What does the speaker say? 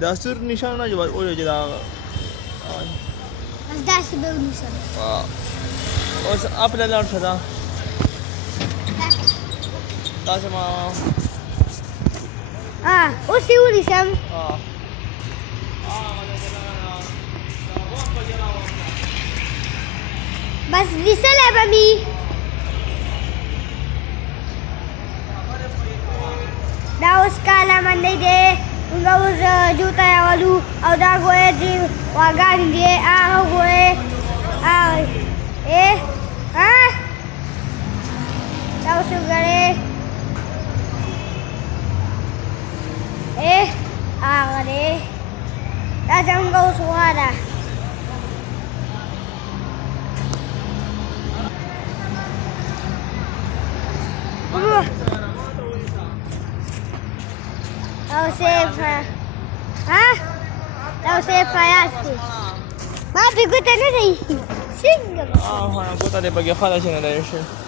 دستور نشان نجواد اول جدا بس داشت به اون نشان اوس اپل لار شدا تاسو ما اوس یو نشم بس لیسله به می دا اوس کاله منډې دی موږ اوس جوته راولو او دا ګورې چې واګانې دي هغه ګورې دا اوس وګورې هغه دی دا زموږ اوس غوا ده Tahu saya payah sih. Maaf, ikut aja deh. Singgah. Aku tadi pagi khalas ini dari sini.